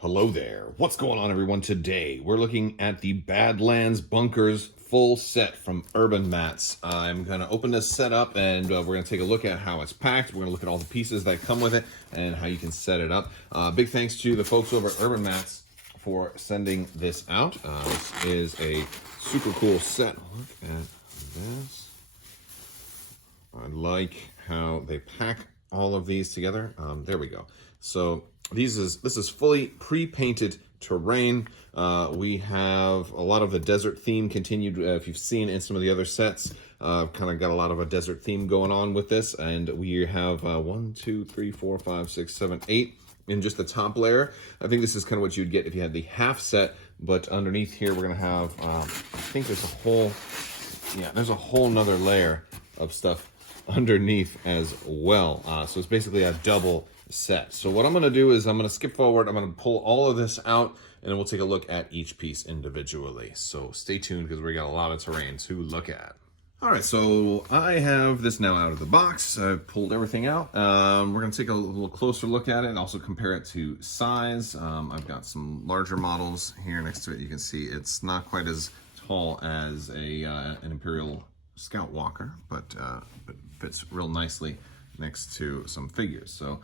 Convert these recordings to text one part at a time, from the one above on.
Hello there. What's going on, everyone? Today we're looking at the Badlands Bunkers full set from Urbanmatz. I'm going to open this set up and we're going to take a look at how it's packed. We're going to look at all the pieces that come with it and how you can set it up. Big thanks to the folks over at Urbanmatz for sending this out. This is a super cool set. Look at this. I like how they pack all of these together. There we go. So this is fully pre-painted terrain. We have a lot of the desert theme continued. If you've seen in some of the other sets, kind of got a lot of a desert theme going on with this. And we have 1, 2, 3, 4, 5, 6, 7, 8 in just the top layer. I think this is kind of what you'd get if you had the half set, but underneath here we're gonna have, I think there's a whole nother layer of stuff underneath as well. So it's basically a double set. So what I'm going to do is I'm going to skip forward. I'm going to pull all of this out and then we'll take a look at each piece individually. So stay tuned because we got a lot of terrain to look at. All right, so I have this now out of the box. I've pulled everything out. We're going to take a little closer look at it and also compare it to size. I've got some larger models here next to it. You can see it's not quite as tall as an Imperial Scout Walker, but fits real nicely next to some figures. So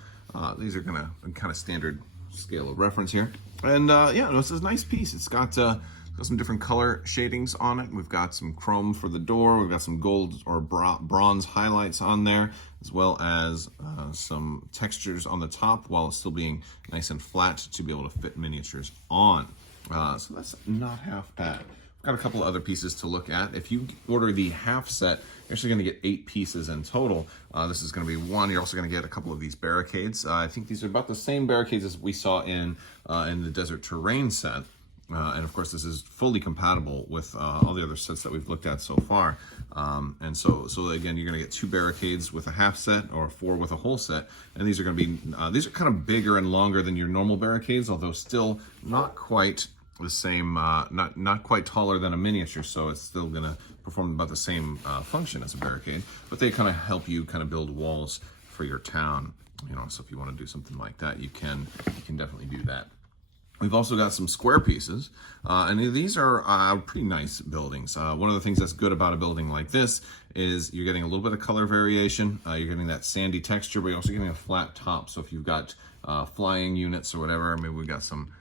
these are gonna kind of standard scale of reference here. And yeah, this is a nice piece. It's got some different color shadings on it. We've got some chrome for the door. We've got some gold or bronze highlights on there, as well as some textures on the top while it's still being nice and flat to be able to fit miniatures on. So that's not half bad. Got a couple of other pieces to look at. If you order the half set, you're actually going to get 8 pieces in total. This is going to be one. You're also going to get a couple of these barricades. I think these are about the same barricades as we saw in the Desert Terrain set. And of course, this is fully compatible with all the other sets that we've looked at so far. And so again, you're going to get 2 barricades with a half set or 4 with a whole set. And these are going to be, these are kind of bigger and longer than your normal barricades, although still not quite the same, not quite taller than a miniature, so it's still gonna perform about the same function as a barricade, but they kind of help you kind of build walls for your town, you know. So if you want to do something like that, you can definitely do that. We've also got some square pieces, and these are pretty nice buildings. One of the things that's good about a building like this is you're getting a little bit of color variation. You're getting that sandy texture, but you're also getting a flat top. So if you've got flying units or whatever, maybe we've got some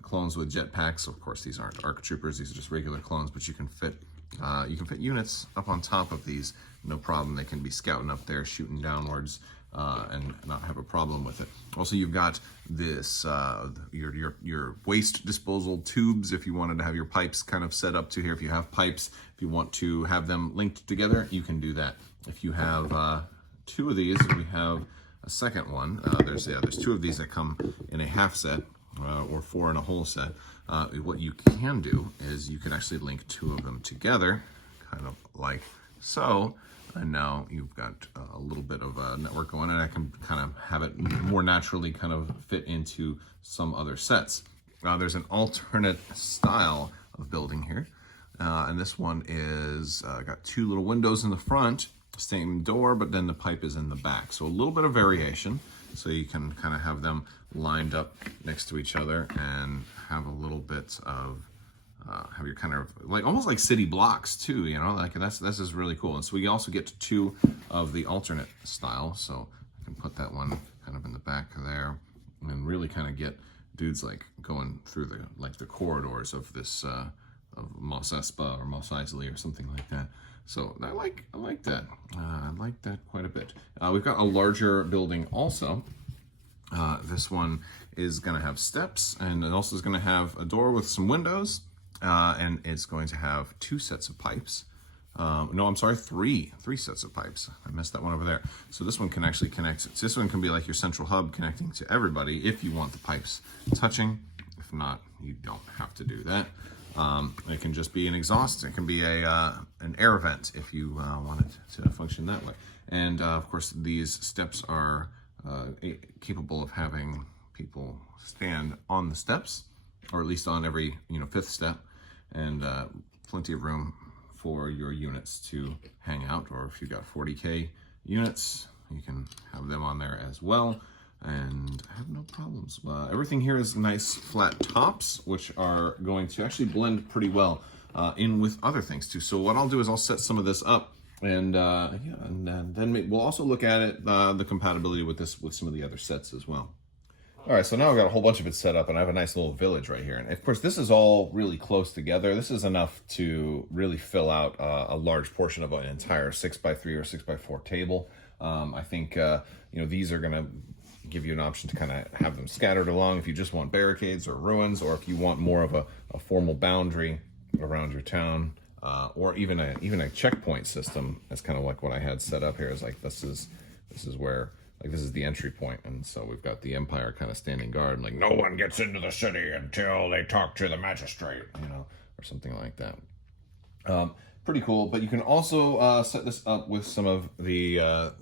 clones with jetpacks. Of course, these aren't ARC troopers; these are just regular clones. But you can fit units up on top of these, no problem. They can be scouting up there, shooting downwards, and not have a problem with it. Also, you've got this your waste disposal tubes. If you wanted to have your pipes kind of set up to here, if you have pipes, if you want to have them linked together, you can do that. If you have 2 of these, we have a second one. There's 2 of these that come in a half set. Or 4 in a whole set. What you can do is you can actually link 2 of them together, kind of like so. And now you've got a little bit of a network going, and I can kind of have it more naturally kind of fit into some other sets. There's an alternate style of building here, and this one is got 2 little windows in the front, same door, but then the pipe is in the back. So a little bit of variation. So you can kind of have them lined up next to each other and have a little bit of, have your kind of, like almost like city blocks too, you know, like this is really cool. And so we also get 2 of the alternate style. So I can put that one kind of in the back there and really kind of get dudes like going through the corridors of this, of Mos Espa or Mos Eisley or something like that. So I like that. I like that quite a bit. We've got a larger building also. This one is going to have steps, and it also is going to have a door with some windows, and it's going to have 2 sets of pipes. No, I'm sorry, 3 sets of pipes. I messed that one over there. So this one can actually connect. This one can be like your central hub connecting to everybody if you want the pipes touching. If not, you don't have to do that. It can just be an exhaust. It can be an air vent if you want it to function that way. And of course, these steps are capable of having people stand on the steps, or at least on every 5th step, and plenty of room for your units to hang out. Or if you've got 40K units, you can have them on there as well. and I have no problems. Everything here is nice flat tops, which are going to actually blend pretty well in with other things too. So what I'll do is I'll set some of this up, and then we'll also look at it, the compatibility with some of the other sets as well. All right, so now I've got a whole bunch of it set up, and I have a nice little village right here. And of course, this is all really close together. This is enough to really fill out a large portion of an entire 6x3 or 6x4 table. I think these are gonna give you an option to kind of have them scattered along if you just want barricades or ruins, or if you want more of a formal boundary around your town, or even a checkpoint system. That's kind of like what I had set up here. Is like this is where. Like this is the entry point, and so we've got the Empire kind of standing guard, like no one gets into the city until they talk to the magistrate, or something like that. Pretty cool. But you can also set this up with some of the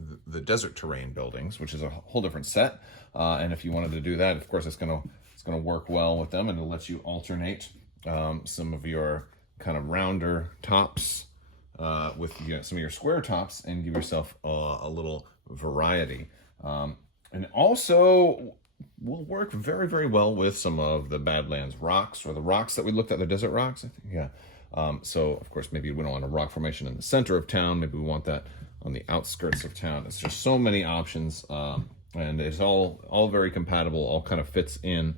desert terrain buildings, which is a whole different set. And if you wanted to do that, of course, it's gonna work well with them, and it'll let you alternate some of your kind of rounder tops with some of your square tops, and give yourself a little variety. And also will work very, very well with some of the Badlands rocks, or the rocks that we looked at, the desert rocks, I think, yeah. So, of course, maybe we don't want a rock formation in the center of town. Maybe we want that on the outskirts of town. It's just so many options, and it's all very compatible, all kind of fits in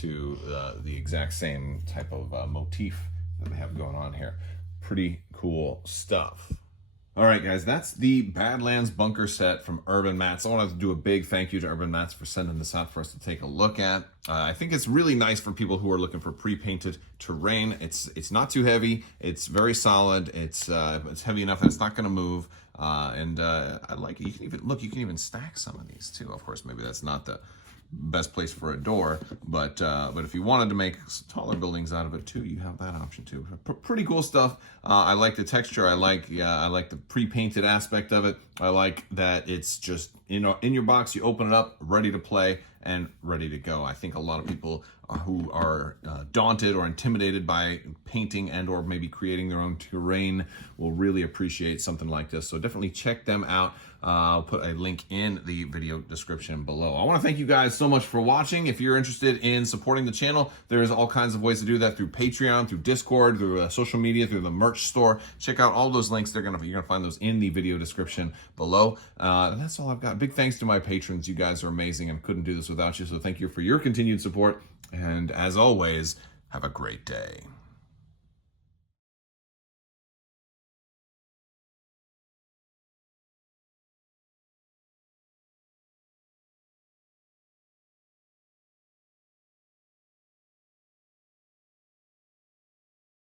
to the exact same type of motif that they have going on here. Pretty cool stuff. All right, guys, that's the Badlands bunker set from Urbanmatz. I wanted to do a big thank you to Urbanmatz for sending this out for us to take a look at. I think it's really nice for people who are looking for pre-painted terrain. It's not too heavy. It's very solid. It's heavy enough that it's not going to move. I like it. You can even stack some of these too. Of course, maybe that's not the best place for a door, but if you wanted to make taller buildings out of it too, you have that option too. Pretty cool stuff. I like the texture. I like the pre-painted aspect of it. I like that it's just in your box. You open it up, ready to play and ready to go. I think a lot of people who are daunted or intimidated by painting and or maybe creating their own terrain will really appreciate something like this. So definitely check them out. I'll put a link in the video description below. I want to thank you guys so much for watching. If you're interested in supporting the channel, there's all kinds of ways to do that through Patreon, through Discord, through social media, through the merch store. Check out all those links. You're gonna find those in the video description below. And that's all I've got. Big thanks to my patrons. You guys are amazing and couldn't do this without you. So thank you for your continued support. And as always, have a great day.